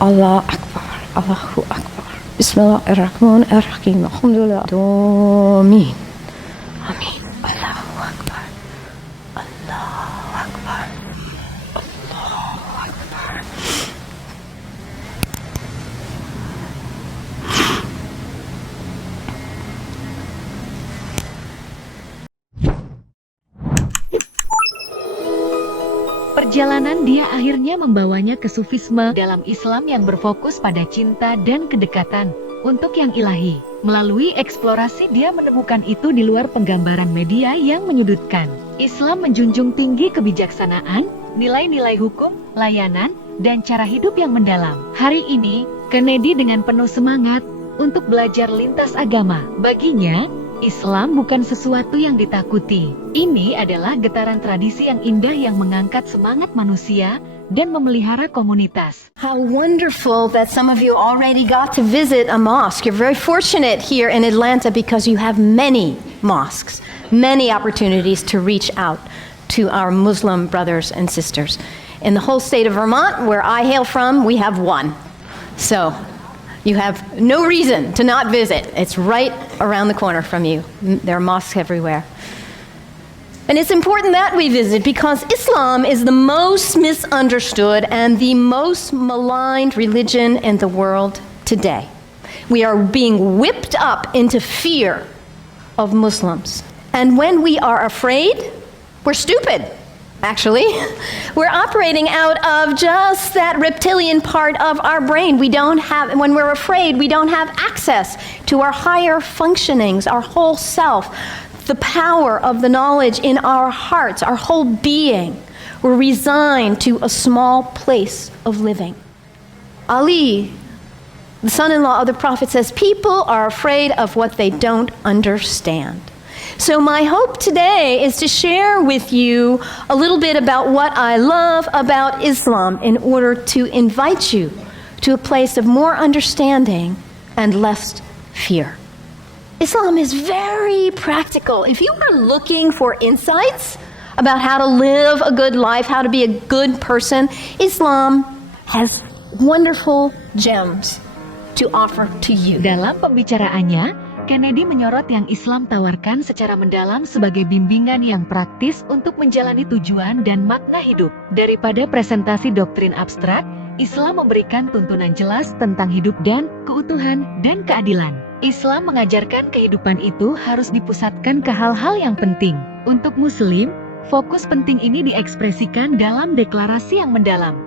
Allah Akbar, Allahu Akbar. Bismillahirrahmanirrahim. Alhamdulillah. Amin. Amin. Allahu Akbar. Allahu Akbar. Allahu Akbar. Perjalanan dia akhirnya membawanya ke sufisme dalam Islam yang berfokus pada cinta dan kedekatan untuk yang ilahi. Melalui eksplorasi dia menemukan itu di luar penggambaran media yang menyudutkan. Islam menjunjung tinggi kebijaksanaan, nilai-nilai hukum, layanan, dan cara hidup yang mendalam. Hari ini, Kennedy dengan penuh semangat untuk belajar lintas agama. Baginya, Islam bukan sesuatu yang ditakuti. Ini adalah getaran tradisi yang indah yang mengangkat semangat manusia dan memelihara komunitas. How wonderful that some of you already got to visit a mosque. You're very fortunate here in Atlanta because you have many mosques, many opportunities to reach out to our Muslim brothers and sisters. In the whole state of Vermont, where I hail from, we have one. So you have no reason to not visit. It's right around the corner from you. There are mosques everywhere. And it's important that we visit because Islam is the most misunderstood and the most maligned religion in the world today. We are being whipped up into fear of Muslims. And when we are afraid, we're stupid. Actually, we're operating out of just that reptilian part of our brain. When we're afraid, we don't have access to our higher functionings, our whole self, the power of the knowledge in our hearts, our whole being. We're resigned to a small place of living. Ali, the son-in-law of the Prophet, says, people are afraid of what they don't understand. So my hope today is to share with you a little bit about what I love about Islam in order to invite you to a place of more understanding and less fear. Islam is very practical. If you are looking for insights about how to live a good life, how to be a good person, Islam has wonderful gems to offer to you. Dalam pembicaraannya, Kennedy menyorot yang Islam tawarkan secara mendalam sebagai bimbingan yang praktis untuk menjalani tujuan dan makna hidup. Daripada presentasi doktrin abstrak, Islam memberikan tuntunan jelas tentang hidup dan keutuhan dan keadilan. Islam mengajarkan kehidupan itu harus dipusatkan ke hal-hal yang penting. Untuk Muslim, fokus penting ini diekspresikan dalam deklarasi yang mendalam.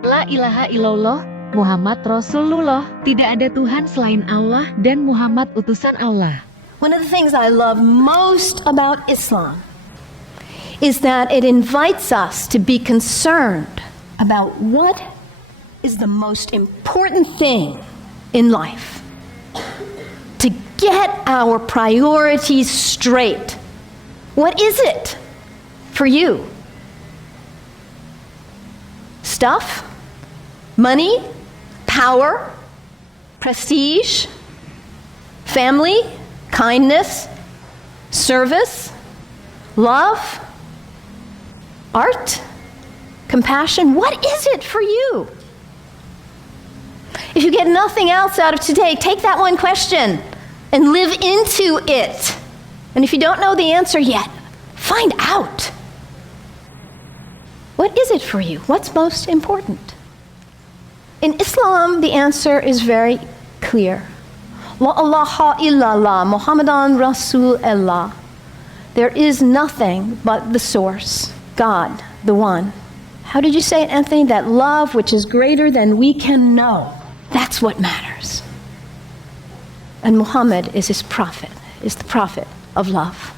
La ilaha illallah, Muhammad Rasulullah, tidak ada Tuhan selain Allah dan Muhammad utusan Allah. One of the things I love most about Islam is that it invites us to be concerned about what is the most important thing in life. To get our priorities straight. What is it for you? Stuff? Money? Power, prestige, family, kindness, service, love, art, compassion. What is it for you? If you get nothing else out of today, take that one question and live into it. And if you don't know the answer yet, find out. What is it for you? What's most important? In Islam, the answer is very clear. La ilaha illallah, Muhammadan Rasulullah. There is nothing but the source, God, the one. How did you say it, Anthony? That love which is greater than we can know. That's what matters. And Muhammad is his prophet, is the prophet of love.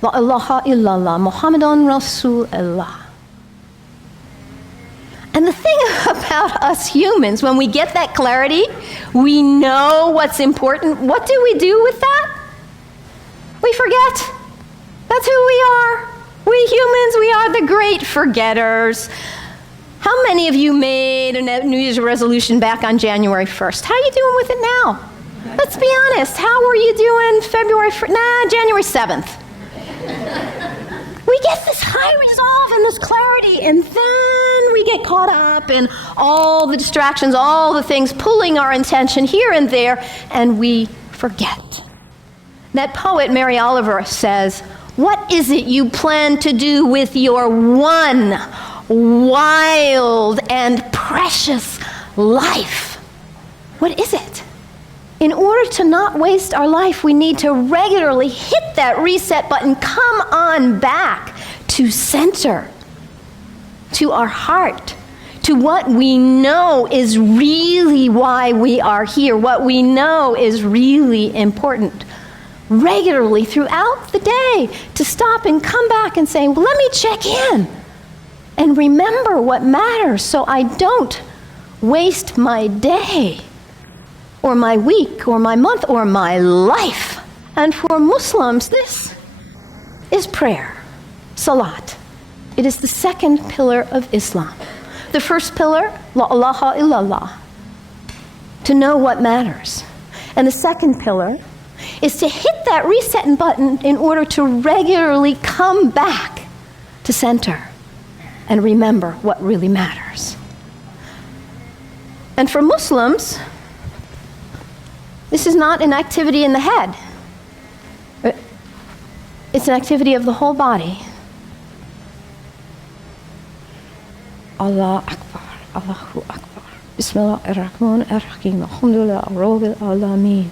La ilaha illallah, Muhammadan Rasulullah. And the thing about us humans, when we get that clarity, we know what's important. What do we do with that? We forget. That's who we are. We humans, we are the great forgetters. How many of you made a New Year's resolution back on January 1st? How are you doing with it now? Let's be honest. How were you doing January 7th? We get this high resolve and this clarity, and then we get caught up in all the distractions, all the things pulling our attention here and there, and we forget. That poet, Mary Oliver, says, "What is it you plan to do with your one wild and precious life?" What is it? In order to not waste our life, we need to regularly hit that reset button, come on back to center, to our heart, to what we know is really why we are here, what we know is really important. Regularly throughout the day, to stop and come back and say, well, let me check in and remember what matters so I don't waste my day or my week or my month or my life. And for Muslims, this is prayer, salat. It is the second pillar of Islam. The first pillar, la ilaha illallah, to know what matters. And the second pillar is to hit that reset button in order to regularly come back to center and remember what really matters. And for Muslims, this is not an activity in the head. It's an activity of the whole body. Allah Akbar, Allahu Akbar. Bismillahirrahmanirrahim. Alhamdulillah, Rabbil Alameen.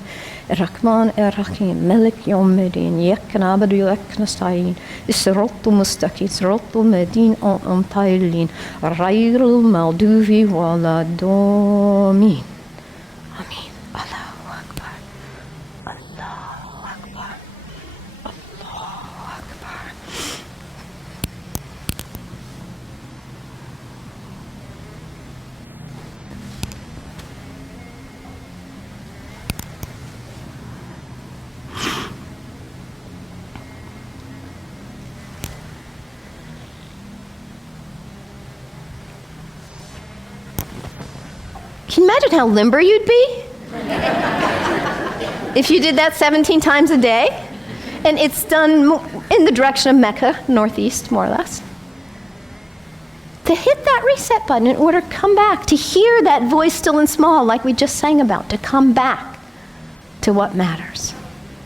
الرحمن الرحيم ملك يوم الدين إياك نعبد وإياك نستعين الصراط المستقيم صراط الذين أنعمت عليهم غير المغضوب ولا الضالين آمين. الله أكبر الله أكبر الله أكبر. Can you imagine how limber you'd be? If you did that 17 times a day, and it's done in the direction of Mecca, northeast, more or less. To hit that reset button in order to come back, to hear that voice still and small like we just sang about, to come back to what matters.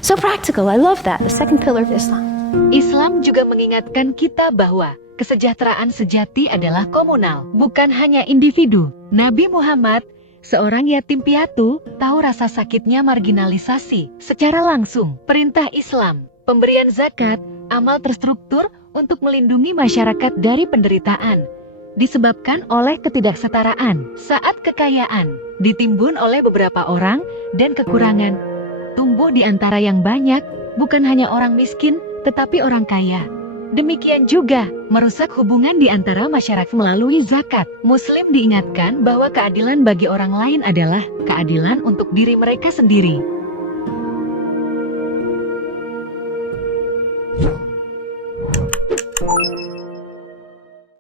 So practical, I love that, the second pillar of Islam. Islam juga mengingatkan kita bahwa kesejahteraan sejati adalah komunal, bukan hanya individu. Nabi Muhammad, seorang yatim piatu, tahu rasa sakitnya marginalisasi secara langsung. Perintah Islam, pemberian zakat, amal terstruktur untuk melindungi masyarakat dari penderitaan, disebabkan oleh ketidaksetaraan. Saat kekayaan ditimbun oleh beberapa orang dan kekurangan tumbuh di antara yang banyak, bukan hanya orang miskin, tetapi orang kaya. Demikian juga merusak hubungan di antara masyarakat melalui zakat. Muslim diingatkan bahwa keadilan bagi orang lain adalah keadilan untuk diri mereka sendiri.